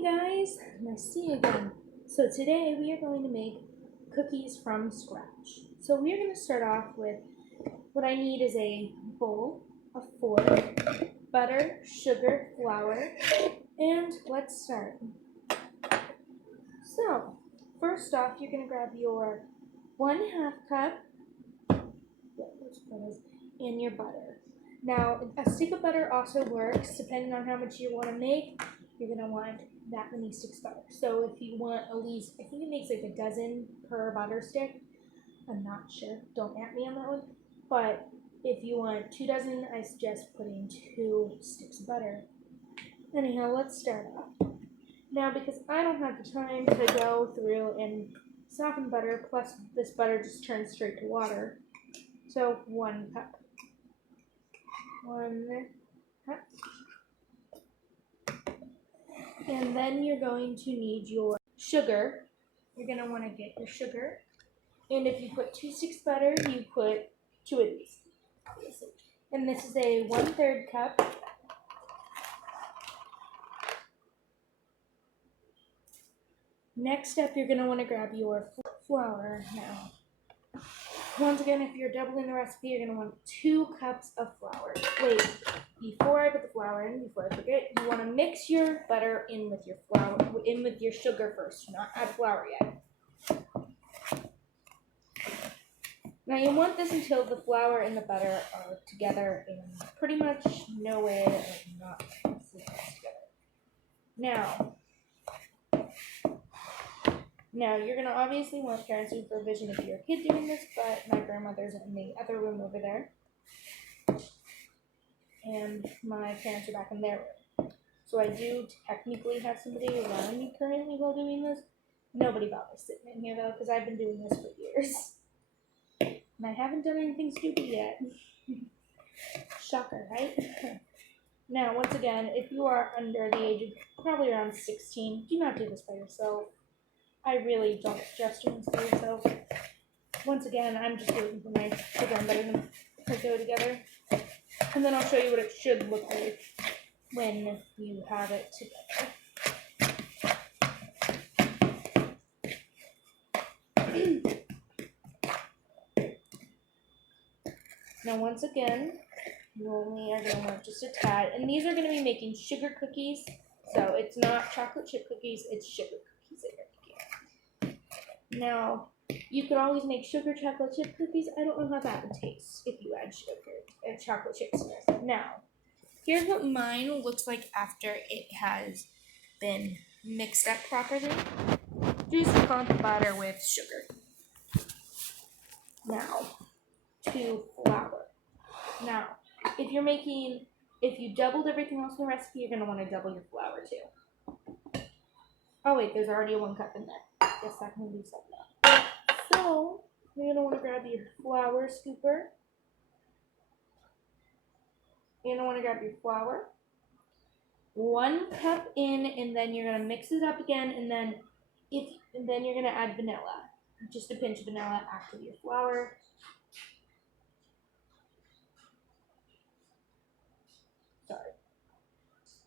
Hey guys, nice to see you again. So today we are going to make cookies from scratch. So we are going to start off with what I need is a bowl, a fork, butter, sugar, flour, and let's start. So first off, you're going to grab your 1/2 cup and your butter. Now, a stick of butter also works depending on how much you want to make. You're going to want that many sticks of butter. So if you want at least, I think it makes like a dozen per butter stick. I'm not sure. Don't at me on that one. But if you want 2 dozen, I suggest putting 2 sticks of butter. Anyhow, let's start off. Now, because I don't have the time to go through and soften butter, plus this butter just turns straight to water. So 1 cup. 1 cup. And then you're going to need your sugar. You're going to want to get your sugar. And if you put 2 sticks butter, you put 2 of these, obviously. And this is a 1/3 cup. Next up, you're going to want to grab your flour now. Once again, if you're doubling the recipe, you're going to want 2 cups of flour. Wait, before I put the flour in, before I forget, you want to mix your butter in with your flour, in with your sugar first. Do not add flour yet. Now you want this until the flour and the butter are together in pretty much no way of not mixing this together. Now you're going to obviously want parent supervision if you're a kid doing this, but my grandmother's in the other room over there. And my parents are back in their room. So I do technically have somebody around me currently while doing this. Nobody bothers sitting in here though, because I've been doing this for years. And I haven't done anything stupid yet. Shocker, right? Now, once again, if you are under the age of probably around 16, do not do this by yourself. I really don't suggest doing this by yourself. Once again, I'm just waiting for my sugar and butter to go together. And then I'll show you what it should look like when you have it together. Now, once again, you only are going to want just a tad. And these are going to be making sugar cookies. So it's not chocolate chip cookies, it's sugar cookies that you're making. Now, you could always make sugar chocolate chip cookies. I don't know how that would taste if you add sugar and chocolate chips. Now, here's what mine looks like after it has been mixed up properly. Just pump butter with sugar. Now, to flour. Now, if you doubled everything else in the recipe, you're going to want to double your flour too. Oh wait, there's already a 1 cup in there. Guess that can be something else. So, you're going to want to grab your flour scooper. You're going to want to grab your flour. 1 cup in, and then you're going to mix it up again, and then you're going to add vanilla. Just a pinch of vanilla after your flour. Sorry.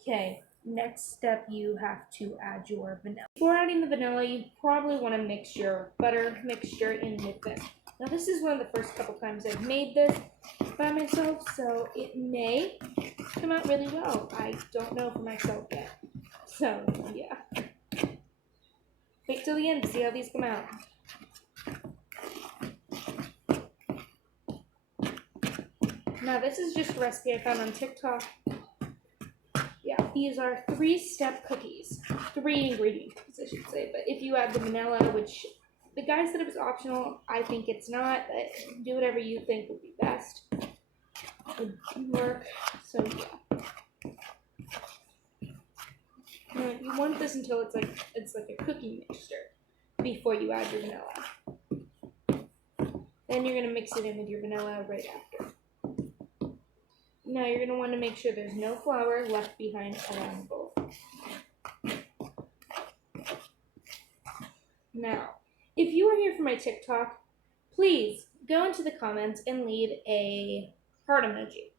Okay, next step, you have to add your vanilla. Before adding the vanilla, you probably want to mix your butter mixture in with this. Now, this is one of the first couple times I've made this by myself, so it may come out really well. I don't know for myself yet. So, yeah. Wait till the end to see how these come out. Now, this is just a recipe I found on TikTok. Yeah, these are 3-step cookies. 3 ingredient cookies, I should say. But if you add the vanilla, which the guy said it was optional, I think it's not. But do whatever you think would be best. Would work. So, yeah. Now, you want this until it's like a cookie mixture before you add your vanilla. Then you're going to mix it in with your vanilla right after. Now you're going to want to make sure there's no flour left behind around the bowl. Now, if you are here for my TikTok, please go into the comments and leave a heart emoji.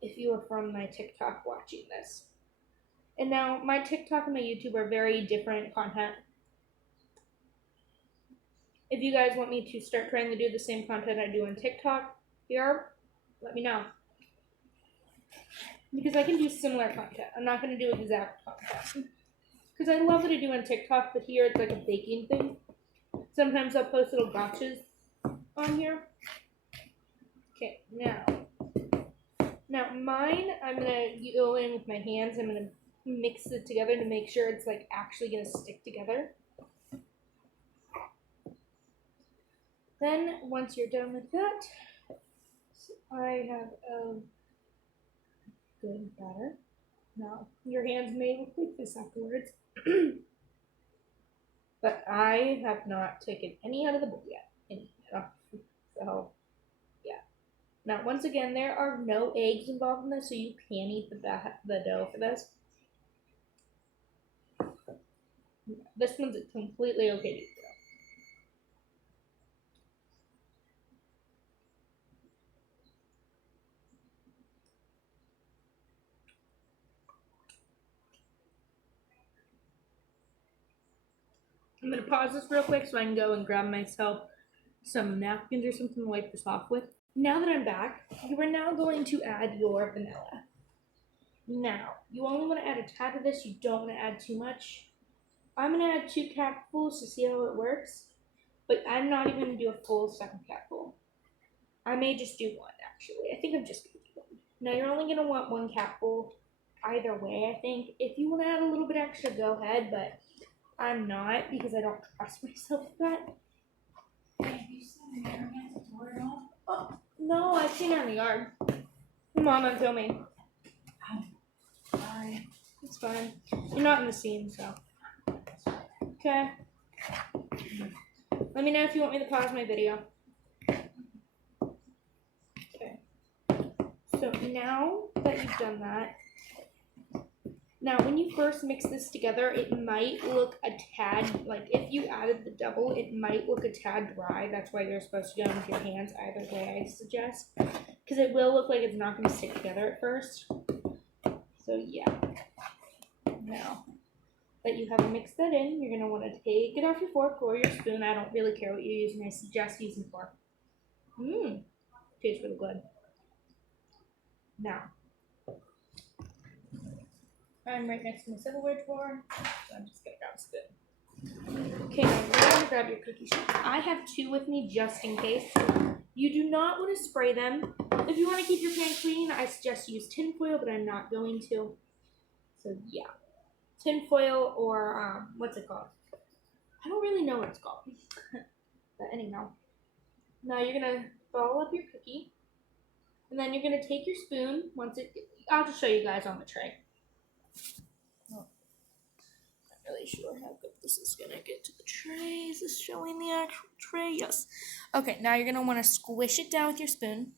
If you are from my TikTok watching this. And now my TikTok and my YouTube are very different content. If you guys want me to start trying to do the same content I do on TikTok here, let me know. Because I can do similar content. I'm not going to do exact content. Because I love what I do on TikTok, but here it's like a baking thing. Sometimes I'll post little gotchas on here. Okay, now mine, I'm going to go in with my hands. I'm going to mix it together to make sure it's like actually going to stick together. Then, once you're done with that, I have a good batter. Now, your hands may look like this afterwards, but I have not taken any out of the bowl yet. So, yeah. Now, once again, there are no eggs involved in this, so you can eat the dough for this. This one's completely okay to eat. I'm going to pause this real quick so I can go and grab myself some napkins or something to wipe this off with. Now that I'm back, you are now going to add your vanilla. Now, you only want to add a tad of this. You don't want to add too much. I'm going to add 2 capfuls to see how it works, but I'm not even going to do a full second capful. I may just do 1, actually. I think I'm just going to do 1. Now, you're only going to want 1 capful either way, I think. If you want to add a little bit extra, go ahead, but I'm not because I don't trust myself with that. Have you seen the air against the door at all? Oh, no, I've seen her in the yard. Mom, I'm filming. Sorry. It's fine. You're not in the scene, so. Okay. Let me know if you want me to pause my video. Okay. So now that you've done that, now when you first mix this together, it might look a tad, like if you added the double, it might look a tad dry. That's why you're supposed to go in with your hands either way, I suggest. Because it will look like it's not going to stick together at first. So yeah. Now that you have mixed that in, you're going to want to take it off your fork or your spoon. I don't really care what you're using. I suggest using fork. Tastes really good. Now, I'm right next to my silverware drawer, so I'm just going to grab a spoon. Okay, now you're going to grab your cookie sheet. I have 2 with me just in case. You do not want to spray them. If you want to keep your pan clean, I suggest use tin foil, but I'm not going to. So yeah. Tin foil or what's it called? I don't really know what it's called. But anyhow. Now you're gonna ball up your cookie. And then you're gonna take your spoon I'll just show you guys on the tray. Not really sure how good this is gonna get to the tray. Is this showing the actual tray? Yes. Okay, now you're gonna wanna squish it down with your spoon.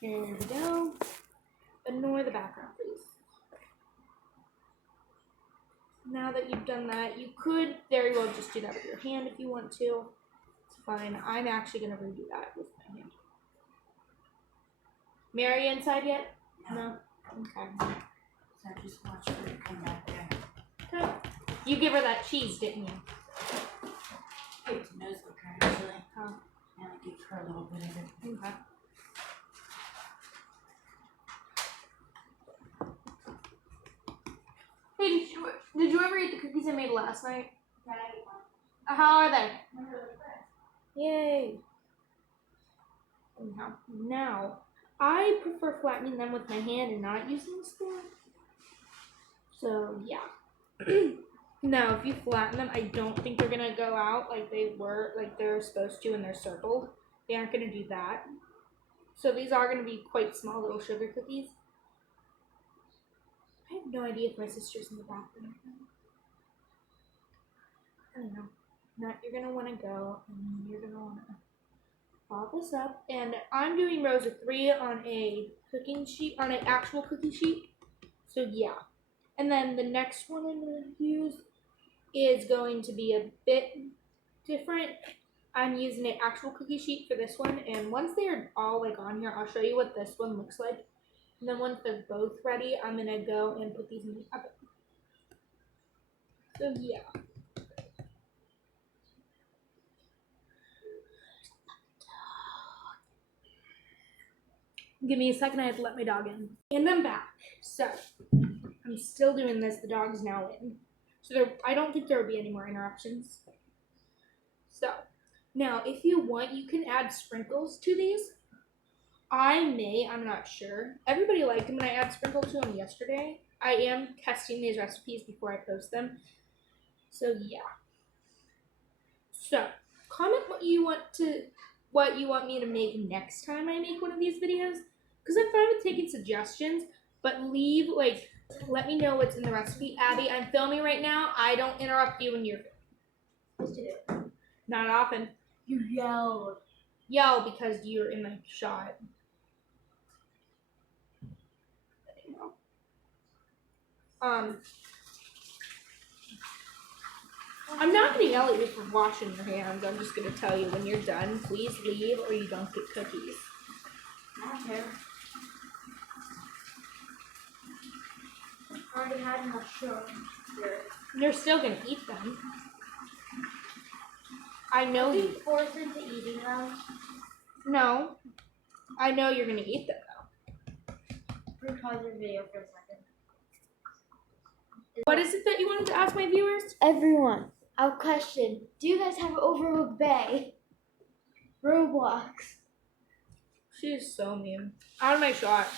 Here we go. Ignore the background, please. Now that you've done that, you could very well just do that with your hand if you want to. It's fine. I'm actually going to redo that with my hand. Mary inside yet? No? Okay. So I just watched her come back there. Okay. You give her that cheese, didn't you? It's nose liquor, actually. Oh. And I gave her a little bit of it. Okay. Hey, did you ever eat the cookies I made last night? Yeah, I ate one. How are they? They're really good. Yay. Anyhow, now, I prefer flattening them with my hand and not using a spoon. So, yeah. Now, if you flatten them, I don't think they're going to go out like they're supposed to, and they're circled. They aren't going to do that. So these are going to be quite small little sugar cookies. I have no idea if my sister's in the bathroom. I don't know. Now, you're going to want to go, and you're going to want to pop this up. And I'm doing rows of 3 on a cooking sheet, on an actual cookie sheet. So, yeah. And then the next one I'm going to use is going to be a bit different. I'm using an actual cookie sheet for this one, and once they are all like on here, I'll show you what this one looks like. And then once they're both ready, I'm gonna go and put these in the oven. So yeah. Give me a second, I have to let my dog in. And I'm back. So I'm still doing this. The dog's now in. So I don't think there will be any more interruptions. So now if you want, you can add sprinkles to these. I'm not sure. Everybody liked them when I add sprinkles to them yesterday. I am testing these recipes before I post them. So yeah. So comment what you want me to make next time I make one of these videos. Because I'm fine with taking suggestions, but let me know what's in the recipe. Abby, I'm filming right now. I don't interrupt you when you're filming. Not often. You yelled. Yell because you're in my shot. I'm not gonna yell at you for washing your hands. I'm just gonna tell you when you're done, please leave or you don't get cookies. I don't care. I already had mushrooms. You're still gonna eat them. I know Are you you. forced into eating them? No. I know you're gonna eat them though. Pause your video for a second. What is it that you wanted to ask my viewers? Everyone, our question. Do you guys have Overlook Bay? Roblox. She is so mean. Out of my shot.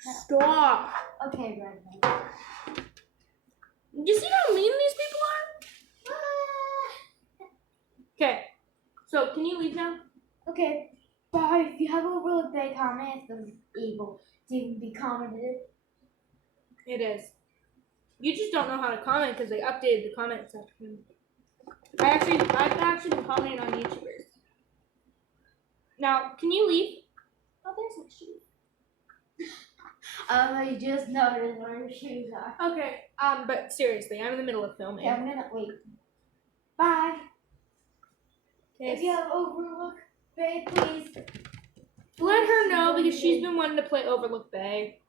Stop. Okay, Redmond. You see how mean these people are? Okay. So can you leave now? Okay, bye. If you have Overlook Bay, comment if it's able to even be commented. It is. You just don't know how to comment because they updated the comment section. I've actually been commenting on YouTubers. Now, can you leave? Oh, there's my shoes. I just noticed where your shoes are. Okay. But seriously, I'm in the middle of filming. Okay, I'm gonna wait. Bye. Okay. If you have Overlook Bay, please. Let her know because she's been wanting to play Overlook Bay.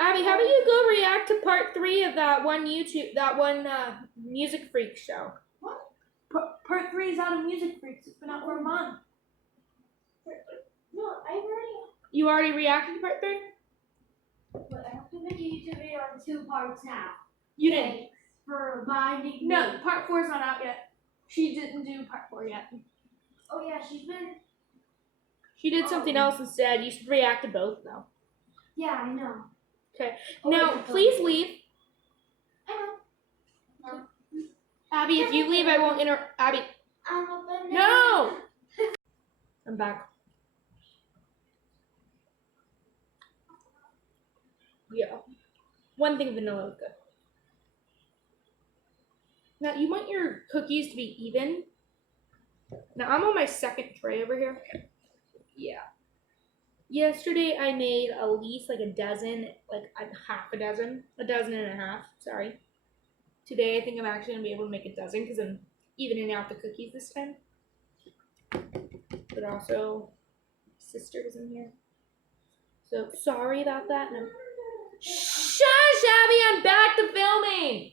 Abby, how about you go react to part 3 of that one Music Freak show? What? Part 3 is out of Music Freaks. It's been out for a month. No, I've already. You already reacted to part 3? But I have to make a YouTube video on 2 parts now. You didn't. Thanks for reminding me. No, part 4 is not out yet. She didn't do part 4 yet. Oh yeah, she's been. She did something else instead. You should react to both though. Yeah, I know. Okay. Oh, Now, wait, please leave. I know. Abby, if you leave, I won't Abby. I'm a banana. No! I'm back. Yeah. One thing vanilla is good. Now, you want your cookies to be even. Now, I'm on my second tray over here. Yeah. Yesterday, I made at least like a dozen, like half a dozen and a half, sorry. Today, I think I'm actually going to be able to make a dozen because I'm evening out the cookies this time. But also, sister was in here. So, sorry about that. No. Shush, Abby, I'm back to filming!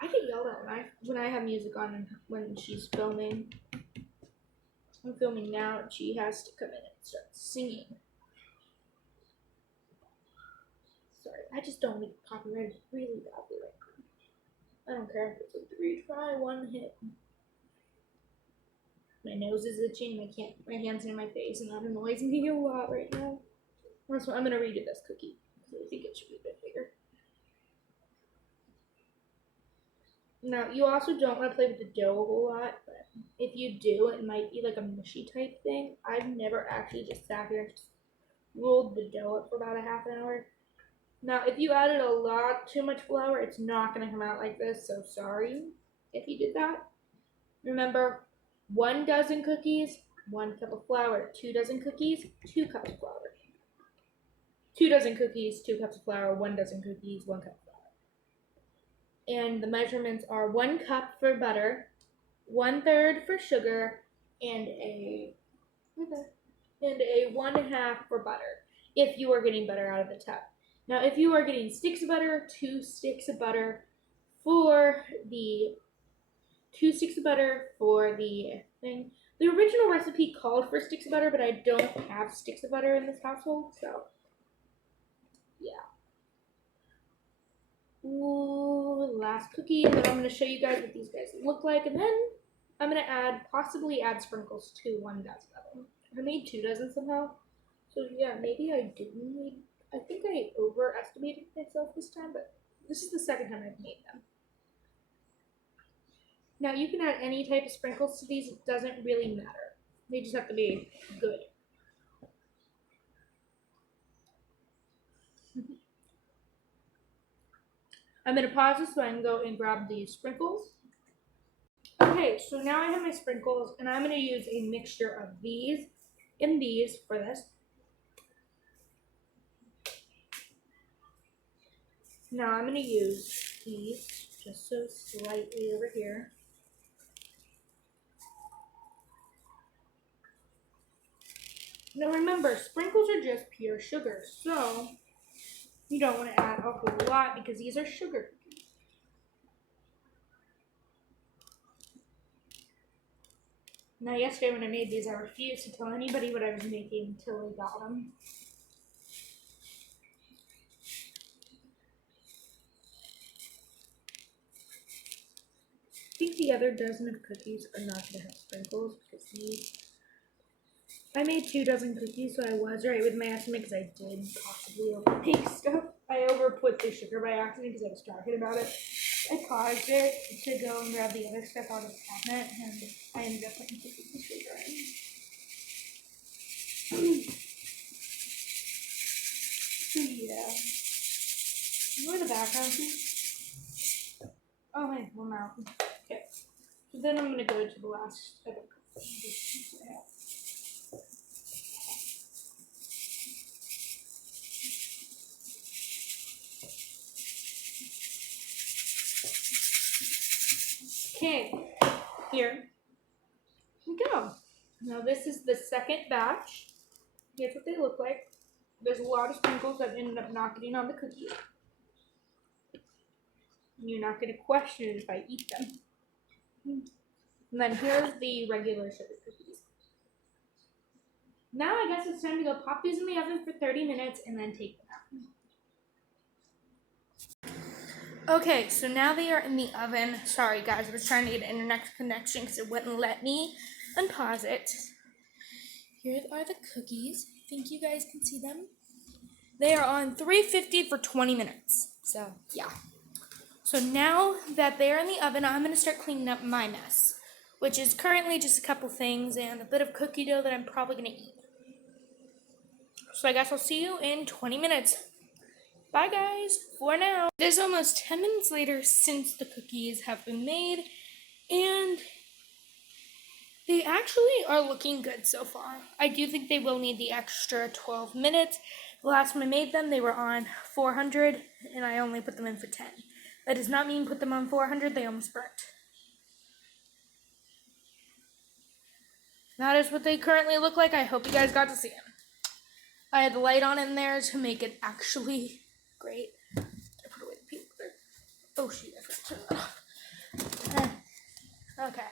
I get yelled at when I have music on and when she's filming. I'm filming now and she has to come in and start singing. Sorry, I just don't want to get copyrighted really badly right now. I don't care if it's a 3 try, 1 hit. My nose is itching, my hands are in my face, and that annoys me a lot right now. Also, I'm gonna redo this cookie. So I think it should be a bit bigger. Now, you also don't want to play with the dough a whole lot, but if you do, it might be like a mushy type thing. I've never actually just sat here and just rolled the dough up for about a half an hour. Now, if you added a lot too much flour, it's not going to come out like this, so sorry if you did that. Remember, 1 dozen cookies, 1 cup of flour. 2 dozen cookies, 2 cups of flour. 2 dozen cookies, 2 cups of flour. 1 dozen cookies, 1 cup of flour. And the measurements are 1 cup for butter, 1/3 for sugar, and a 1/2 for butter. If you are getting butter out of the tub. Now, if you are getting sticks of butter, 2 sticks of butter for the 2 sticks of butter for the thing. The original recipe called for sticks of butter, but I don't have sticks of butter in this household, so yeah. Ooh, last cookie, and then I'm going to show you guys what these guys look like, and then I'm going to possibly add sprinkles to 1 dozen of them. I made 2 dozen somehow, so yeah, maybe I didn't need, I think I overestimated myself this time, but this is the second time I've made them. Now you can add any type of sprinkles to these, it doesn't really matter. They just have to be good. I'm going to pause this so I can go and grab these sprinkles. Okay, so now I have my sprinkles, and I'm going to use a mixture of these and these for this. Now I'm going to use these just so slightly over here. Now remember, sprinkles are just pure sugar, so you don't want to add a whole lot because these are sugar cookies. Now yesterday when I made these, I refused to tell anybody what I was making until I got them. I think the other dozen of cookies are not going to have sprinkles because I made 2 dozen cookies, so I was right with my estimate because I did possibly overbake stuff. I overput the sugar by accident because I was talking about it. I paused it to go and grab the other stuff out of the cabinet, and I ended up putting cookies and sugar in. So yeah. Ignore the background, please. Oh, hey, one out. Okay. So then I'm going to go to the last of the cookies. Okay, here we go. Now this is the second batch. Here's what they look like. There's a lot of sprinkles that ended up not getting on the cookies. You're not going to question it if I eat them. And then here's the regular sugar cookies. Now I guess it's time to go pop these in the oven for 30 minutes and then take them out. Okay, so now they are in the oven. Sorry guys, I was trying to get an internet connection because it wouldn't let me unpause it. Here are the cookies. I think you guys can see them. They are on 350 for 20 minutes. So, yeah. So now that they're in the oven, I'm going to start cleaning up my mess, which is currently just a couple things and a bit of cookie dough that I'm probably going to eat. So I guess I'll see you in 20 minutes. Bye, guys, for now. It is almost 10 minutes later since the cookies have been made, and they actually are looking good so far. I do think they will need the extra 12 minutes. The last time I made them, they were on 400, and I only put them in for 10. That does not mean put them on 400, they almost burnt. That is what they currently look like. I hope you guys got to see them. I had the light on in there to make it actually great. I put away the peanut butter. Oh shoot, I forgot to turn that off. Okay.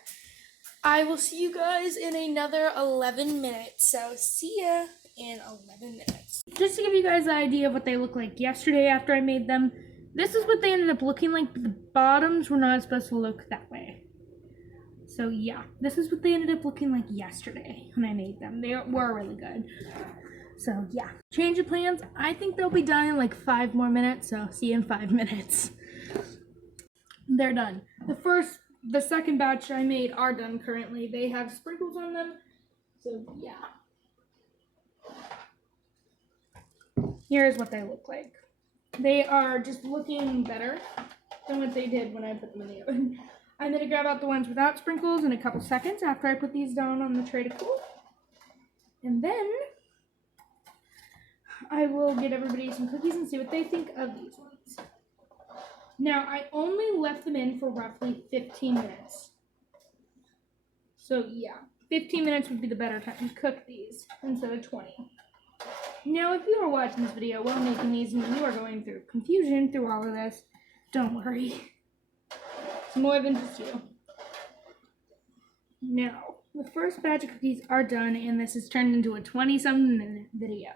I will see you guys in another 11 minutes. So see ya in 11 minutes. Just to give you guys an idea of what they look like yesterday after I made them, this is what they ended up looking like, but the bottoms were not supposed to look that way. So yeah, this is what they ended up looking like yesterday when I made them. They were really good. So yeah, change of plans. I think they'll be done in like 5 more minutes, so see you in 5 minutes. They're done. The second batch I made are done currently. They have sprinkles on them, so yeah. Here's what they look like. They are just looking better than what they did when I put them in the oven. I'm going to grab out the ones without sprinkles in a couple seconds after I put these down on the tray to cool. And then I will get everybody some cookies and see what they think of these ones. Now, I only left them in for roughly 15 minutes. So yeah, 15 minutes would be the better time to cook these instead of 20. Now, if you are watching this video while making these and you are going through confusion through all of this, don't worry. It's more than just you. Now, the first batch of cookies are done, and this is turned into a 20-something minute video.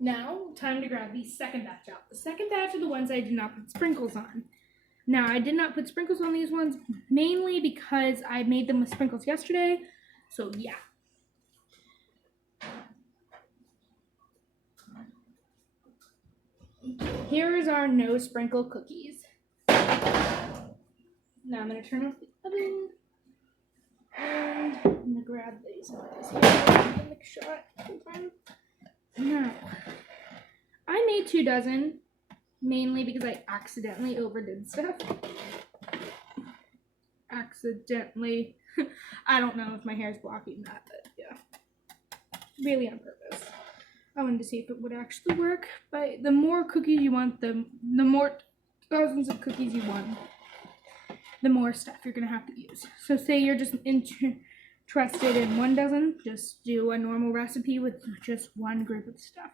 Now, time to grab the second batch out. The second batch are the ones I did not put sprinkles on. Now, I did not put sprinkles on these ones mainly because I made them with sprinkles yesterday, so yeah. Here is our no sprinkle cookies. Now I'm going to turn off the oven, and I'm going to grab these and put this here in the shot. Now, I made 2 dozen, mainly because I accidentally overdid stuff. Accidentally. I don't know if my hair is blocking that, but yeah. Really on purpose. I wanted to see if it would actually work, but the more cookies you want, the more thousands of cookies you want, the more stuff you're going to have to use. So say you're just interested in 1 dozen, just do a normal recipe with just one group of stuff.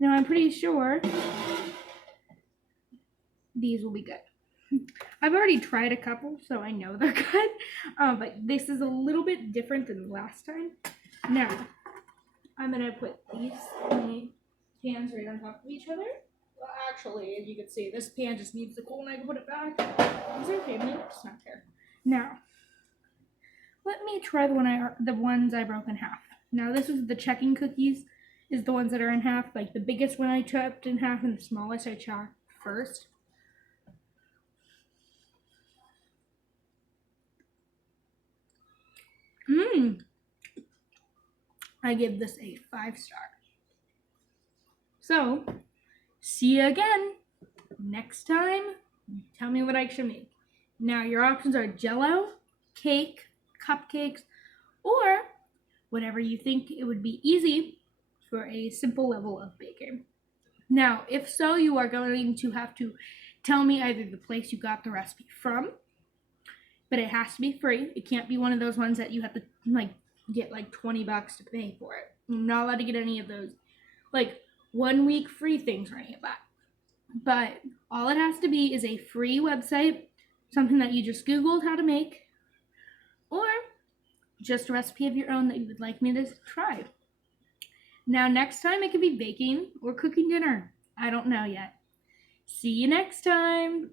Now I'm pretty sure these will be good. I've already tried a couple, so I know they're good, but this is a little bit different than last time. Now, I'm going to put these pans right on top of each other. Well, actually, as you can see, this pan just needs to cool and I can put it back. Is it okay? Maybe it's not there. Now, let me try the ones I broke in half. Now, this is the checking cookies, is the ones that are in half. Like the biggest one I chopped in half and the smallest I chopped first. I give this a 5-star. So, see you again next time. Tell me what I should make. Now, your options are Jell-O, cake, cupcakes, or whatever you think it would be easy for a simple level of baking. Now, if so, you are going to have to tell me either the place you got the recipe from, but it has to be free. It can't be one of those ones that you have to get like $20 to pay for it. I'm not allowed to get any of those 1 week free things or any of that. But all it has to be is a free website, something that you just Googled how to make, or just a recipe of your own that you would like me to try. Now, next time it could be baking or cooking dinner. I don't know yet. See you next time.